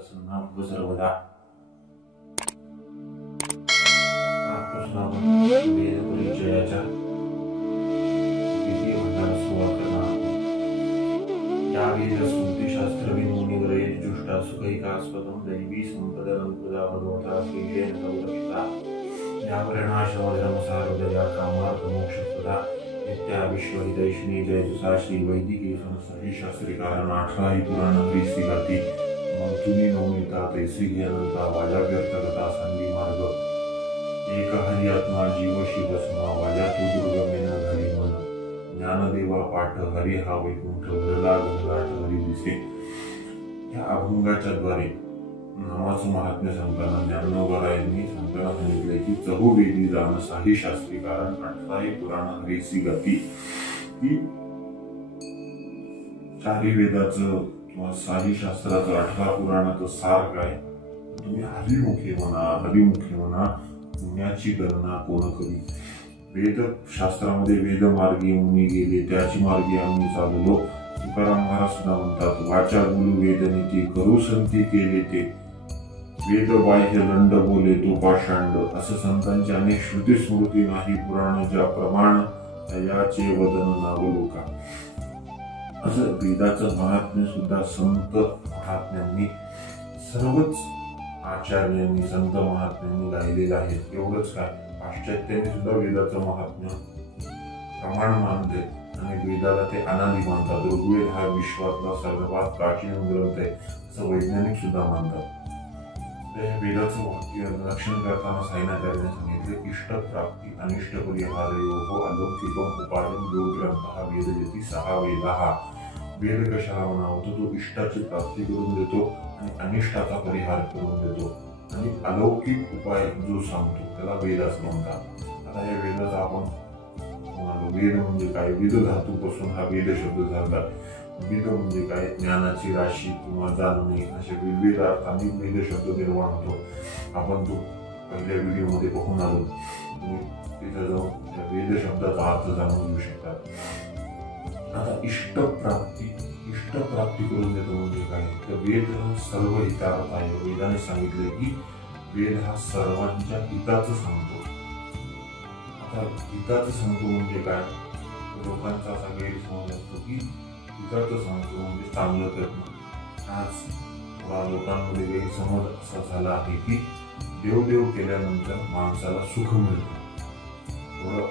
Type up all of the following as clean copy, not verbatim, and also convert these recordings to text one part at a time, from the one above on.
प्रसन्ना भव सर्वदा। आजपासून आपण वेद परिचयाच्या द्वितीय भागाला सुरुवात करणार आहोत। या वेद स्मृतिशास्त्र विनोनिवरे जुष्टा सुखैकास्पदं दैवी संपदनं प्रदा भगवता श्रीयेन सौरक्षिता व्याकरणाशवधर्मसारोदया कामार्थ मोक्षप्रदा नित्या विश्वहितैषिणी जयतुसा श्री वैदिकी संस्थाही शास्त्री कारण 18 पुराण ख्रिस्ती गाती तुम्ही नवनीता तैसी ज्ञानंता वाजा व्यर्थ कथा संधी मार्ग एक हरी आत्मा जीव शिव समा वाजा तू दुर्गमेन घरी मन ज्ञानदेवा पाठ हरी हा वैकुंठ वरला गंगाठ हरी दिसे। या अभंगाच्या द्वारे नामाचं महात्म्य सांगताना ज्ञानोबरायांनी सांगताना सांगितले की चहुवेदी जाण साही शास्त्री कारण 18 पुराण हरीसी गती। की चारी वेदाचं किंवा साही शास्त्राचं 18 पुराणाचं सार काय, तुम्ही हरिमुखे म्हणा पुण्याची गणना कोण करी। वेद शास्त्रामध्ये वेद मार्गी मुनी गेले त्याची मार्गी आम्ही चाललो। तुकाराम महाराज सुद्धा म्हणतात वाचा बोलू वेदनीती करू संती केले ते वेद बाह्य दंड बोले तो पाषांड। असं संतांची अनेक श्रुती स्मृती नाही पुराण ज्या प्रमाण याचे वदन नावलोका। असं वेदाचं महात्म्य सुद्धा संत महात्म्यांनी सर्वच आचार्यांनी संत महात्म्यांनी गायलेलं आहे। एवढंच काय पाश्चात्यांनी सुद्धा वेदाचं महात्म्य प्रमाण मानते आणि वेदाला ते अनादि मानतात। ऋग्वेद हा विश्वातला सर्वात प्राचीन ग्रंथ आहे असं वैज्ञानिक सुद्धा मानतात। वेदाचं रक्षण करताना साईनाचार्याने सांगितले इष्ट प्राप्ती अनिष्ट परिहार योग अलौकिकम उपायम यो ग्रंथ हा वेदयती सहा वेदा। हा वेद कशाला म्हणावं तो इष्टाची प्राप्ती करून देतो आणि अनिष्टाचा परिहार करून देतो आणि अलौकिक उपाय जो सांगतो त्याला वेद असं म्हणतात। आता या वेदाचा आपण वेद म्हणजे काय, वेद धातूपासून हा वेद शब्द झाला। वेद म्हणजे काय, ज्ञानाची राशी किंवा जाणणे असे विविध अर्थांनी वेद शब्द निर्माण होतो। आपण तो पहिल्या व्हिडिओमध्ये पाहून आलो, तिथे जाऊन त्या वेद शब्दाचा अर्थ जाणून घेऊ शकतात। आता इष्ट प्राप्ती करून देतो म्हणजे काय, तर वेद सर्व हितार्थ आहे। वेदाने सांगितले की वेद हा सर्वांच्या हिताचं सांगतो। आता हिताचं सांगतो म्हणजे काय, लोकांचा असा गैरसमज असतो की हिताचं सांगतो म्हणजे चांगलं करणं। आज लोकांमध्ये गैरसमज असा झाला आहे की देव केल्यानंतर माणसाला सुख मिळतं। थोडं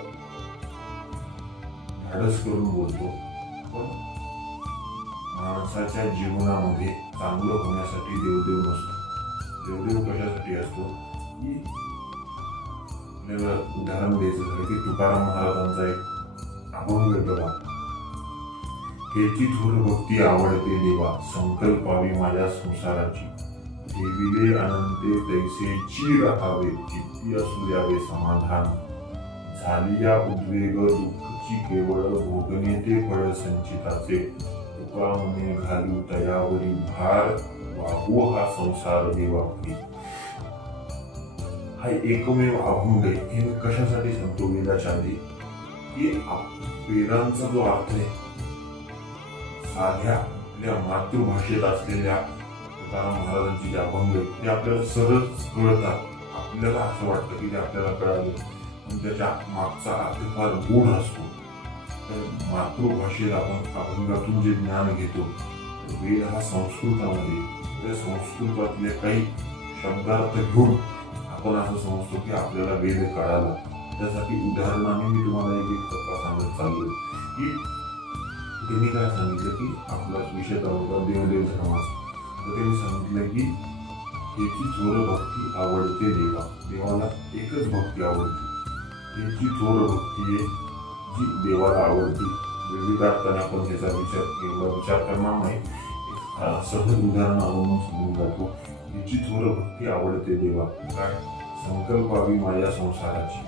धाडस करून बोलतो, पण माणसाच्या जीवनामध्ये चांगलं होण्यासाठी देव नसतो। देव कशासाठी असतो की आपल्याला उदाहरण द्यायचं झालं की तुकाराम महाराजांचा एक अभंग बघा, हेची थोर भक्ती आवडते देवा संकल्पावी माझ्या संसाराची ठेविले अनंते तैसेची राहावे चित्ती असू द्यावे समाधान झाली या उद्वेग दुःखची केवळ भोगणे ते फळ संचिताचे तुका मने घालू तयावरी भार वाहू हा संसार देवापरी। हा एकमेव अभंग आहे। हे मी कशासाठी सांगतो वेदाच्या आधी की वेदांचा जो अर्थ आहे साध्या आपल्या मातृभाषेत असलेल्या तुकाराम महाराजांची जे अभंग आहेत ते आपल्याला सरळ कळतात। आपल्याला असं वाटतं की ते आपल्याला कळालं, पण त्याच्या मागचा अर्थ फार गूढ असतो। तर मातृभाषेत आपण अभंगातून जे ज्ञान घेतो, वेद हा संस्कृतामध्ये त्या संस्कृतातले काही शब्दार्थ घेऊन आपण असं समजतो की आपल्याला वेद कळाला। त्यासाठी उदाहरणाने मी तुम्हाला एक कथा सांगत चाललोय की त्यांनी काय सांगितलं की आपला विषय होता देव धर्माचा, तर त्यांनी सांगितलं की याची थोर भक्ती आवडते देवा। देवाला एकच भक्ती आवडते, त्याची थोर भक्ती आहे जी देवाला आवडते। विविध अर्थाने आपण त्याचा विचार करणार नाही, सहज उदाहरण अवलंबून समजून जातो। याची थोर भक्ती आवडते देवा काय, संकल्पावी माझ्या संसाराची।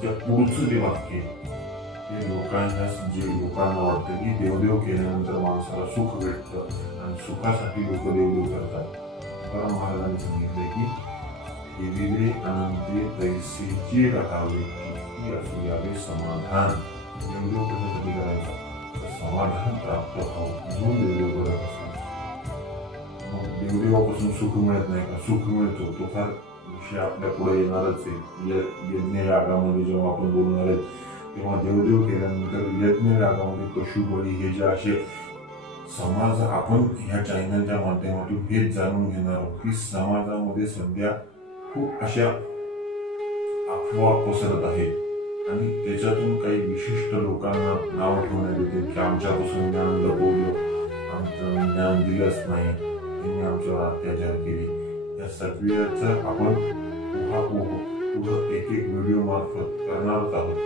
त्या पुढचं जे वाक्य हे लोकांना वाटतं की देव केल्यानंतर माणसाला सुख भेटतं आणि सुखासाठी लोक देव करतात। तुकाराम महाराजांनी सांगितले की ठेविले अनंते तैसेची राहावे चित्ती असू द्यावे समाधान। देव कशासाठी करायचा, समाधान प्राप्त व्हावं म्हणून देव करत असतात। मग देवदेवापासून सुख मिळत नाही का? सुख मिळतो. तो फार विषय आपल्या पुढे येणारच आहे. यज्ञ यागामध्ये जेव्हा आपण बोलणार आहे तेव्हा देवदेव केल्यानंतर यज्ञ यागामध्ये पशुबळी हे जे असे समाज आपण ह्या चॅनलच्या माध्यमातून हेच जाणून घेणार आहोत की समाजामध्ये सध्या खूप अशा अफवा पसरत आहेत आणि त्याच्यातून काही विशिष्ट लोकांना नाव ठेवण्यात येते की आमच्यापासून ज्ञान लपवलं, आमचं ज्ञान दिलंच नाही, त्यांनी आमच्यावर अत्याचार केले. या सगळ्याचं आपण पुढं एक एक व्हिडिओ मार्फत करणार आहोत.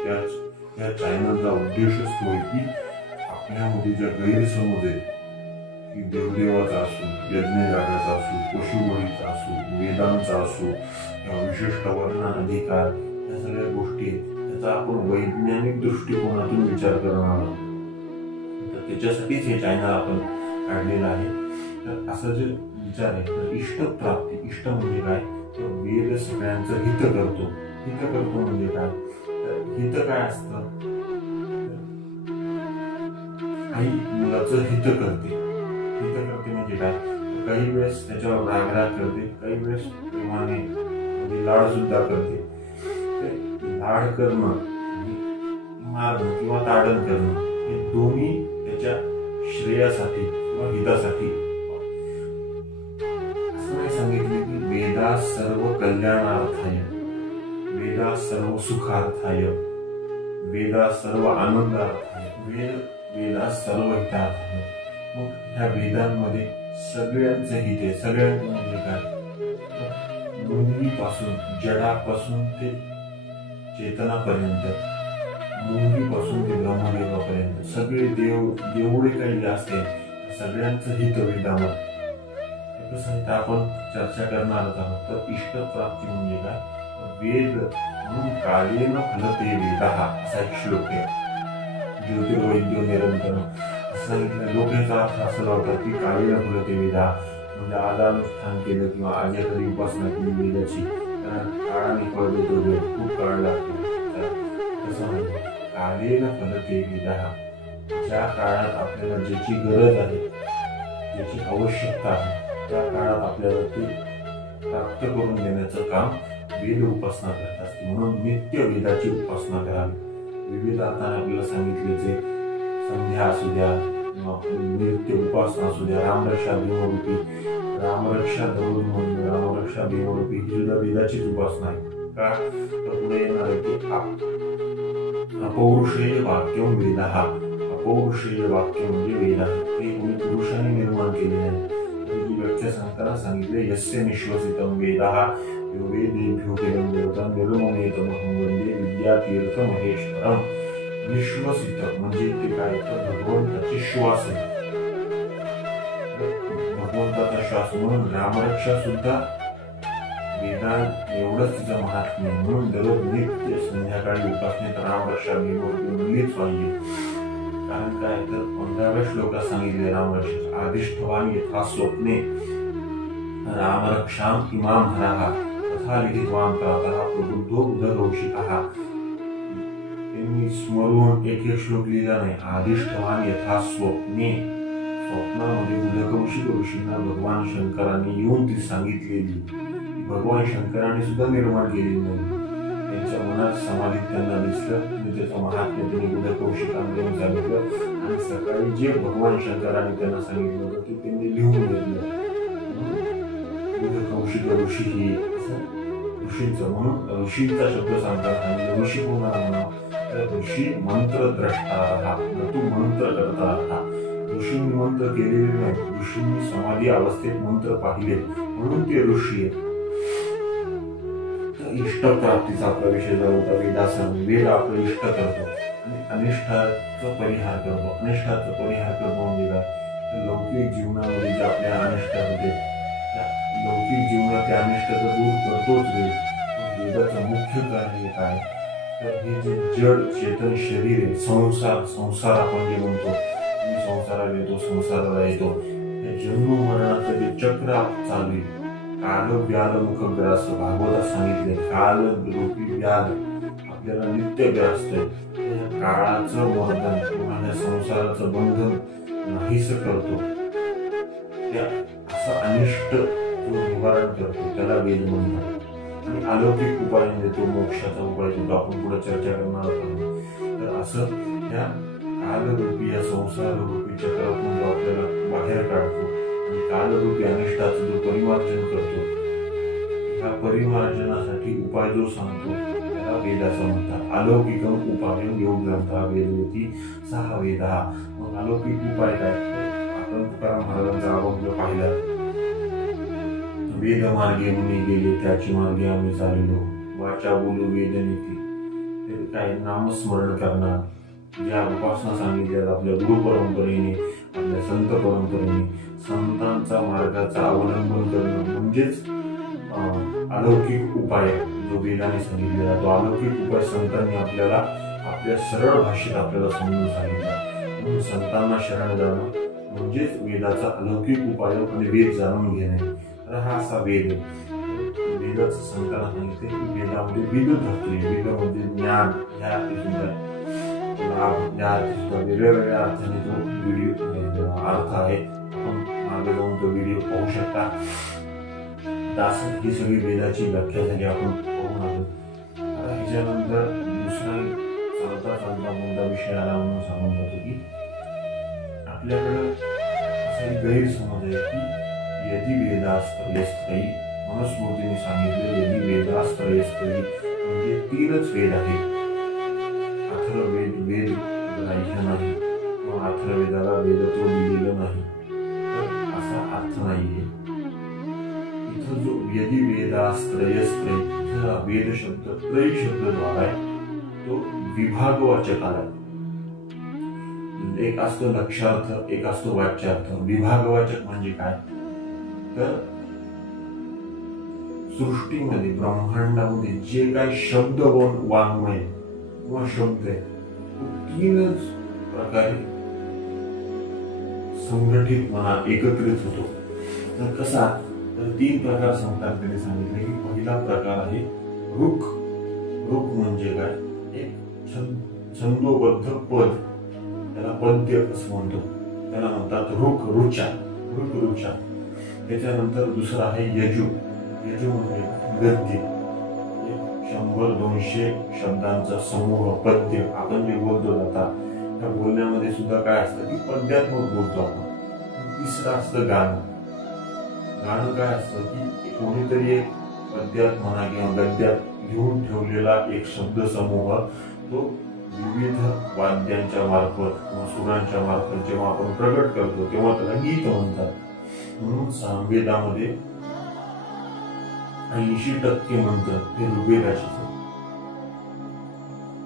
त्या चॅनलचा उद्देशच तो आहे की आपल्यामध्ये ज्या गैरसमज आहेत की देवदेवाचा असो, यज्ञ यागाचा असो, पशुबळीचा असो, वेदांचा असो, विशिष्ट वर्णाधिकार, या सगळ्या गोष्टी त्याचा आपण वैज्ञानिक दृष्टिकोनातून विचार करणार आहोत. तर त्याच्यासाठीच हे चॅनल आपण काढलेलं आहे. तर असं जे विचार आहे तर इष्टप्राप्ती, इष्ट म्हणजे काय? तर वेद सगळ्यांचं हित करतो. हित करतो म्हणजे काय? तर हित काय असतं? आई मुलाचं हित करते. हित करते म्हणजे काय? काही वेळेस त्याच्यावर रागराग करते, काही वेळेस प्रेमाने म्हणजे लाड सुद्धा करते. लाड करणं, मारणं किंवा ताडण करणं हे दोन्ही त्याच्या श्रेयासाठी किंवा हितासाठी. असं नाही सांगितले की वेदा सर्व कल्याणार्थाय, वेदा सर्व सुखार्थाय, वेदा सर्व आनंदार्थाय, वेदा सर्व हितार्थाय. मग ह्या वेदांमध्ये सगळ्यांचं हित आहे. सगळ्यांचं म्हणजे काय? मुंगीपासून, जडापासून ते चेतनापर्यंत, मुंगीपासून ते ब्रह्मदेवापर्यंत सगळे देव जेवढे काही असते सगळ्यांचं हित वेदामध्ये. कसं आपण चर्चा करणार आहोत. तर इष्टप्राप्ती म्हणजे काय? वेद म्हणून कालेन फलते वेदाः असा एक श्लोक आहे. ज्योतिर्वैद्यो निरंतर असं सांगितलं. लोकांचा अर्थ असं लावतात की कालेन फलते वेदाः म्हणजे आज अनुष्ठान केलं किंवा आज एखादी उपासना केली वेदाची, काळाने फळ देतो, वेळ खूप काळ लागतो. कसं म्हणजे कालेन फलते वेदाः, ज्या काळात आपल्याला ज्याची गरज आहे, ज्याची आवश्यकता आहे त्या काळात आपल्याला ते प्राप्त करून देण्याचं काम वेद उपासना करत असते. म्हणून नित्य वेदाची उपासना करावी. विविध अर्थाने आपल्याला सांगितले जे संध्या असू द्या, नित्य उपासना असू द्या, रामरक्षा भीमरूपी, रामरक्षा धरून म्हणून रामरक्षा भीमरूपी ही सुद्धा वेदाचीच उपासना आहे. का? तर पुढे येणार आहे की अपौरुषेय वाक्यम वेदः, अपौरुषेय वाक्य म्हणजे वेद हे कोणी पुरुषाने निर्माण केले आहे. ही व्याख्या सांगताना सांगितले यस्य निश्वसितं वेदः यो वेदेभ्यो केलं देवतं निर्ममेतमहं वंदे विद्यातीर्थ महेश्वरम. निश्वसित म्हणजे ते काय? तर भगवंताची श्वास आहे, भगवंताचा श्वास. म्हणून रामरक्षा सुद्धा वेदांत एवढंच तिचं महात्म्य. म्हणून दररोज नित्य संध्याकाळी उपासनेत रामरक्षा मिळलीच पाहिजे. कारण काय? तर 15व्या श्लोकात सांगितले रामरक्षा आदिष्ठवान यथा स्वप्ने रामरक्षां इमां हरः तथा लिखित्वां प्रातः प्रबुद्धो बुधकौशिकः. त्यांनी स्मरून एक एक श्लोक लिहिला नाही. आदिष्ठवान यथा स्वप्ने, स्वप्नामध्ये बुधकौशिक ऋषींना भगवान शंकरांनी येऊन ती सांगितलेली. भगवान शंकरांनी सुद्धा निर्माण केलेली नाही. त्यांच्या मनात समाधीत त्यांना दिसलं आणि त्याचं महात्म्य त्यांनी बुधकौशिकांकडून सांगितलं आणि सकाळी जे भगवान शंकरांनी त्यांना सांगितलं होतं ते त्यांनी लिहून घेतलं. बुधकौशिक ऋषी ही ऋषींचं, म्हणून ऋषींचा शब्द सांगतात आणि ऋषी कोणाला म्हणा तर ऋषी मंत्रद्रष्टा राहा, तू मंत्र करता राहा. ऋषींनी मंत्र केलेले नाही, ऋषींनी समाधी अवस्थेत मंत्र पाहिले म्हणून ते ऋषी आहेत. इष्टप्राप्तीचा आपला विषय जो होता वेदासन. वेद आपलं इष्ट करतो आणि अनिष्टाचा परिहार करतो. अनिष्टाचा परिहार करतो म्हणजे काय? तर लौकिक जीवनामध्ये जे आपल्या अनिष्ट होते त्या लौकिक जीवनात त्या अनिष्ट तर दूर करतोच वेद. वेदाचं मुख्य कार्य काय? तर हे जे जड चेतन शरीर आहे, संसार आपण जे म्हणतो, संसाराला येतो, संसाराला येतो, त्या जन्म मरणाचं जे चक्र चालू आहे, काल व्याध मुखग्रास भागवतात सांगितले. काल रूपी व्याध आपल्याला नित्य ग्रासतोय. काळाचं मर्दन किंवा संसाराचं बंधन नाहीस करतो. त्या असं अनिष्ट जो निवारण करतो त्याला वेद म्हणतात. आणि अलौकिक उपाय देतो, मोक्षाचा उपाय देतो, आपण पुढे चर्चा करणार आहोत. तर असं या कालरूपी या संसाररूपी चक्रातून जो आपल्याला बाहेर काढतो आणि कालरूपी अनिष्टाचं जो परिमार्जन करतो, या परिमार्जनासाठी उपाय जो सांगतो त्याला वेद असं म्हणतात. अलौकिकम उपायम योग ग्रंथा वेदोती 6 वेदा. मग अलौकिक उपाय काय? आपण तुकाराम महाराजांचा अभंग पाहिला, वेद मार्गे मुनी गेले त्याची मार्गे आम्ही चाललो, वाचा बोलू वेद नीती. ते काय? नामस्मरण करणार, ज्या उपासना सांगितल्यात आपल्या गुरु परंपरेने, आपल्या संत परंपरेने, संतांचा मार्गाचा अवलंबन करणं म्हणजेच अलौकिक उपाय जो वेदाने सांगितलेला. तो अलौकिक उपाय संतांनी आपल्याला आपल्या सरळ भाषेत आपल्याला समजून सांगितला. म्हणून संतांना शरण जाणं म्हणजेच वेदाचा अलौकिक उपाय आणि वेद जाणून घेणे. तर हा असा वेद. वेदाचं संतांना सांगितले की वेदामध्ये विविध तत्त्वे, वेदामध्ये ज्ञान या लाभ, या वेगवेगळ्या अर्थाने तो व्हिडिओ अर्थ आहे. आपण मागे जाऊन तो व्हिडिओ पाहू शकता. दासन ही सगळी वेदाची व्याख्या झाली, आपण पाहून आलो. आता ह्याच्यानंतर दुसरा चालता मोठा विषय आला म्हणून सांगून जातो की आपल्याकडं असा एक गैरसमज आहे की यदि वेदास्त्रयस्त्री, मनुस्मृतीने सांगितले यदि वेदास्त्रयस्त्री म्हणजे 3च वेद आहेत. अथर्ववेद वेद ग्राह्य नाही किंवा अथर्ववेदाला वेदत्व दिलेलं नाही, तर असा अर्थ नाहीये. इथं जो यदि वेदास्त्रयस्त्री, वेद शब्द त्रय शब्द जो आलाय तो विभागवाचक आलाय. एक असतो लक्षार्थ, एक असतो वाच्यार्थ. विभागवाचक म्हणजे काय? तर सृष्टीमध्ये, ब्रह्मांडामध्ये जे काही शब्द वाङ्मय किंवा शब्द आहे तो 3च प्रकारे संघटित म्हणा एकत्रित होतो. तर कसा? तर 3 प्रकार संतांकडे सांगितले की पहिला प्रकार आहे रुख. रुख म्हणजे काय? एक छंदोबद्ध पद, त्याला पद्य असं म्हणतो, त्याला म्हणतात रुख, रुचा, रुख रुचा. त्याच्यानंतर दुसरा आहे यजु. यजु म्हणजे गद्य, 100-200 शब्दांचा समूह पद्य. आपण जे बोलतो आता त्या बोलण्यामध्ये सुद्धा काय असतं की पद्यात्मक बोलतो आपण. तिसरं असतं गाणं. गाणं काय असतं की कोणीतरी एक पद्यात म्हणा किंवा गद्यात लिहून ठेवलेला एक शब्द समूह तो विविध वाद्यांच्या मार्फत किंवा सुरांच्या मार्फत जेव्हा आपण प्रकट करतो तेव्हा त्याला गीत म्हणतात. म्हणून सामवेदामध्ये 80% मंत्र हे ऋग्वेदाचे.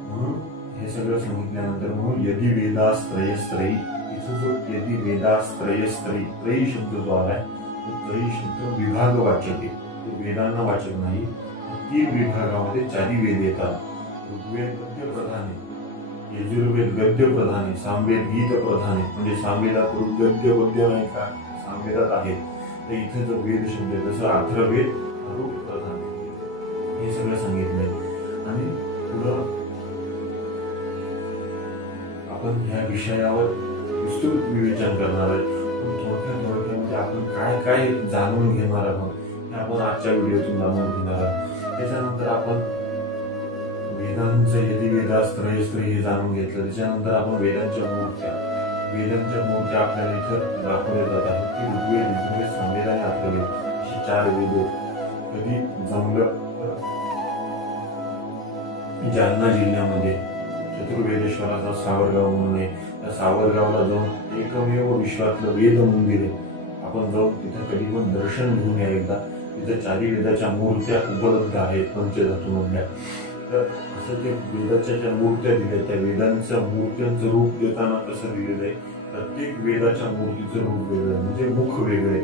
म्हणून हे सगळं सांगितल्यानंतर म्हणून यदि वेदास्त्रयस्त्री, इथं जो यदि वेदास्त्रयस्त्री त्रयी शब्द जो आलाय तो त्रयी शब्द विभागवाचक आहे, तो वेदांना वाचक नाही. 3 विभागामध्ये 4 वेद येतात. ऋग्वेद गद्य प्रधान आहे, यजुर्वेद गद्य प्रधान आहे, सामवेद गीत प्रधान आहे. म्हणजे सामवेदात गद्य पद्य नाही का? सामवेदात आहे. तर इथे जो वेद शब्द आहे तसं अथर्ववेद रूप प्रधान आहे. हे सगळं सांगितलंय. आणि पुढं आपण ह्या विषयावर विस्तृत विवेचन करणार आहे. थोडक्यामध्ये आपण काय काय जाणून घेणार आहोत हे आपण आजच्या व्हिडिओतून जाणून घेणार आहोत. त्याच्यानंतर आपण वेदांचं यदि वेदास्त्रयस्त्री हे जाणून घेतलं. त्याच्यानंतर आपण वेदांच्या मूर्त्या आपल्याला इथं दाखवल्या जात आहेत की ऋग्वेद, यजुर्वेद, सामवेद आणि अथर्ववेद अशी 4 वेद. कधी जमलं जालना जिल्ह्यामध्ये चतुर्वेदेश्वराचा सावरगाव म्हणून आहे, त्या सावरगावला जाऊन एकमेव विश्वातलं वेद मंदिर आहे. आपण जाऊन तिथं कधी पण दर्शन घेऊन या एकदा. तिथं 4 वेदाच्या मूर्त्या उपलब्ध आहेत पंचधातूमधल्या. तर असं जे वेदाच्या ज्या मूर्त्या दिल्या त्या वेदांच्या मूर्त्यांचं रूप देताना कसं दिलेलं आहे? प्रत्येक वेदाच्या मूर्तीचं रूप वेगळं, म्हणजे मुख वेगळे.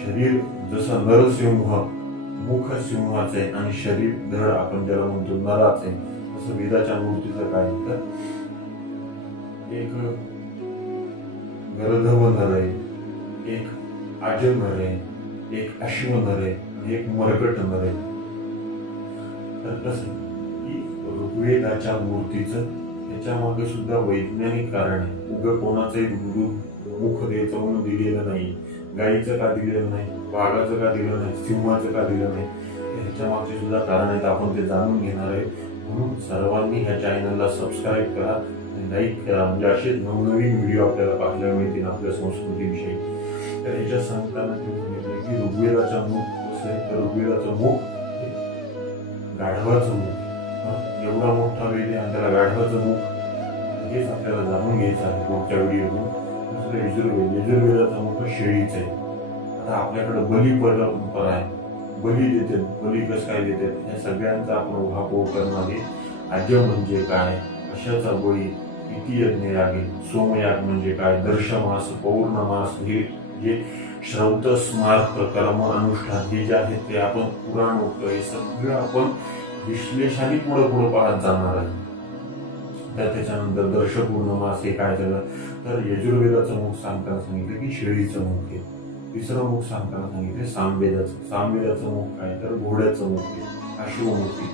शरीर जसं नरसिंह मुख सिंहाचं आहे आणि शरीर धड आपण ज्याला म्हणतो नराचं आहे, तसं वेदाच्या मूर्तीचं काय? तर एक गरधव नर आहे, एक आजनर आहे, एक अश्वनर आहे आणि एक मरकट नर आहे. तर कसं की ऋग्वेदाच्या मूर्तीचं त्याच्या मागे सुद्धा वैज्ञानिक कारण आहे. उग कोणाचंही मुख द्यायचं म्हणून दिलेलं नाही. गाईचं का दिलेलं नाही, वाघाचं का दिलं नाही, सिंहाचं का दिलं नाही, ह्याच्या मागचे सुद्धा कारण आहेत. आपण ते जाणून घेणार आहे. म्हणून सर्वांनी ह्या चॅनलला सबस्क्राईब करा आणि लाईक करा, म्हणजे असे नवनवीन व्हिडिओ आपल्याला पाहायला मिळतील आपल्या संस्कृतीविषयी. तर ह्याच्या सांगताना सांगितलं की ऋग्वेदाचा मुख कसं आहे, तर ऋग्वेदाचं मुख गाढवाचं मुख, एवढा मोठा वेद आहे आणि त्याला गाढवाचं मुख, हेच आपल्याला जाणून घ्यायचं आहे पुढच्या व्हिडिओतून. दुसरं यजुर्वेद, यजुर्वेदाचा मुख शेळीच आहे. आता आपल्याकडे बली परंपरा आहे, बली देतात, बली कसं काय देतात, या सगळ्यांचा आपण उहापोह करणार आहे. आद्य म्हणजे काय, कशाचा बळी, किती यज्ञ यागे, सोमयाग म्हणजे काय, दर्शमास, पौर्णमास, हे जे श्रौत स्मार्त कर्म अनुष्ठान हे जे आहेत ते आपण पुराण होतं, हे सगळं आपण विश्लेषाने पुढे पाहत जाणार आहे. तर त्याच्यानंतर दर्श पौर्णमास हे काय झालं, तर यजुर्वेदाचं मुख सांगताना सांगितलं की शेळीचं मुख आहे. तिसरं मुख सांगताना सांगितलं सामवेदाचं मुख काय, तर घोड्याचं मुख आहे, अश्वमुख आहे.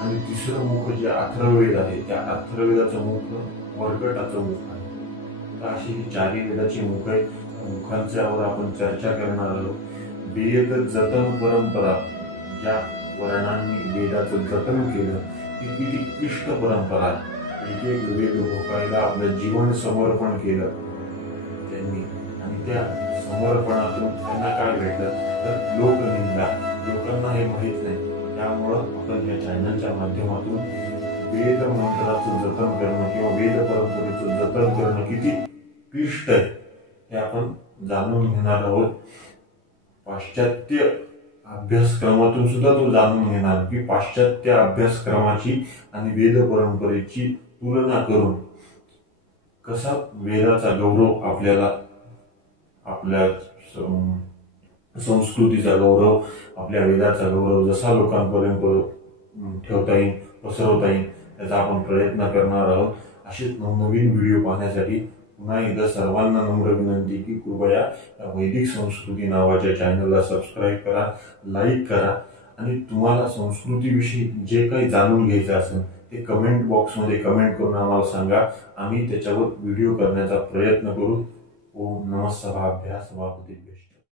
आणि तिसरं मुख जे अथर्ववेद आहे, त्या अथर्ववेदाचं मुख मर्कटाचं मुख आहे. तर अशी ही चारही वेदाची मुख आहे. मुखांच्यावर आपण चर्चा करणार आहोत. वेद जतन परंपरा, ज्या वर्णांनी वेदाचं जतन केलं ती किती क्लिष्ट परंपरा आहे. एक एक वेद भोगायला आपलं जीवन समर्पण केलं त्यांनी, आणि त्या समर्पणातून त्यांना काय भेटलं, तर लोकनिंदा. लोकांना हे माहीत नाही. त्यामुळं आपण या चॅनलच्या माध्यमातून वेद मंत्राचं जतन करणं किंवा वेद परंपरेचं जतन करणं किती क्लिष्ट आहे हे आपण जाणून घेणार आहोत. पाश्चात्य अभ्यासक्रमातून सुद्धा तो जाणून घेणार की पाश्चात्य अभ्यासक्रमाची आणि वेद परंपरेची तुलना करून कसा वेदाचा गौरव आपल्याला, आपल्या संस्कृतीचा गौरव, आपल्या वेदाचा गौरव जसा लोकांपर्यंत ठेवता येईल, पसरवता येईल, त्याचा आपण प्रयत्न करणार आहोत. असेच नवनवीन व्हिडिओ पाहण्यासाठी पुन्हा एकदा सर्वांना नम्र विनंती की कृपया वैदिक संस्कृती नावाच्या चॅनलला सबस्क्राईब करा, लाईक करा, आणि तुम्हाला संस्कृतीविषयी जे काही जाणून घ्यायचं असेल ते कमेंट बॉक्समध्ये कमेंट करून आम्हाला सांगा. आम्ही त्याच्यावर व्हिडिओ करण्याचा प्रयत्न करू. ओम नमः सभाभ्यास सभापती.